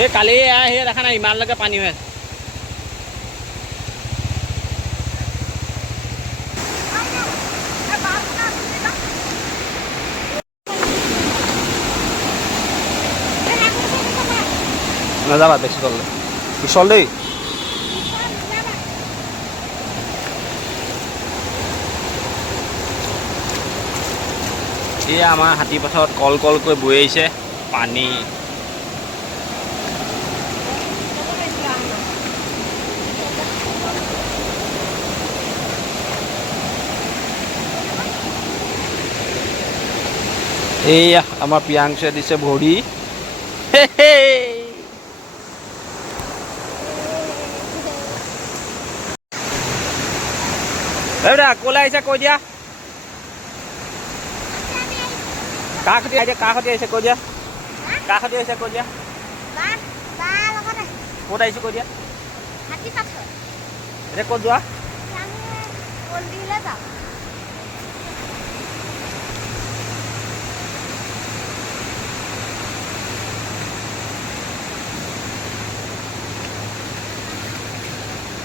এই কালি সেই দেখা নাই ইমানলৈকে পানী হৈ আছে। নাযাবা বেছি তললৈ, পিছল দেই। এয়া আমাৰ হাতী পথাৰত কল কলকৈ বৈ আহিছে পানী। এইয়া আমাৰ প্ৰিয়াংশে দিছে ভৰি। এইটা ক'লৈ আহিছে কৈ দিয়া, কাৰ সৈতে আহিছে, কাৰ সৈতে আহিছে কৈ দিয়া, কাৰ সৈতে আহিছে কৈ দিয়া, ক'ত আহিছোঁ কৈ দিয়া, এতিয়া ক'ত যোৱা?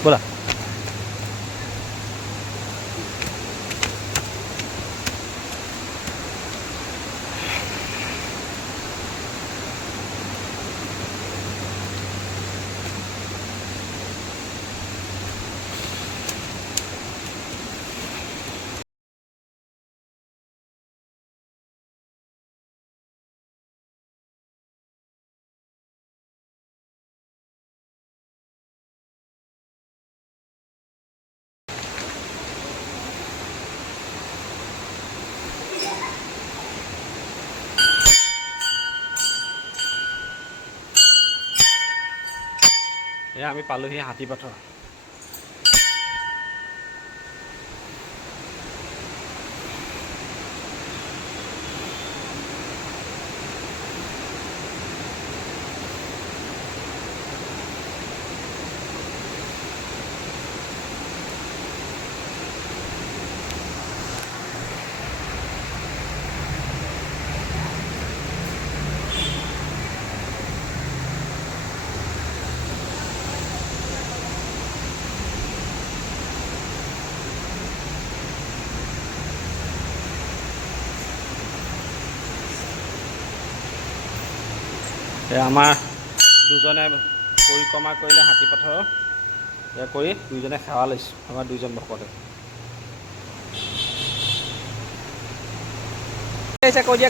ব'লা। এয়া আমি পালোহি হাতী পথাৰ। আমাৰ দুজনে পৰিক্ৰমা কৰিলে হাতী পথাৰৰ, এয়া কৰি দুইজনে সেৱা লৈছোঁ, আমাৰ দুইজন ভকতে। কৈ দিয়া।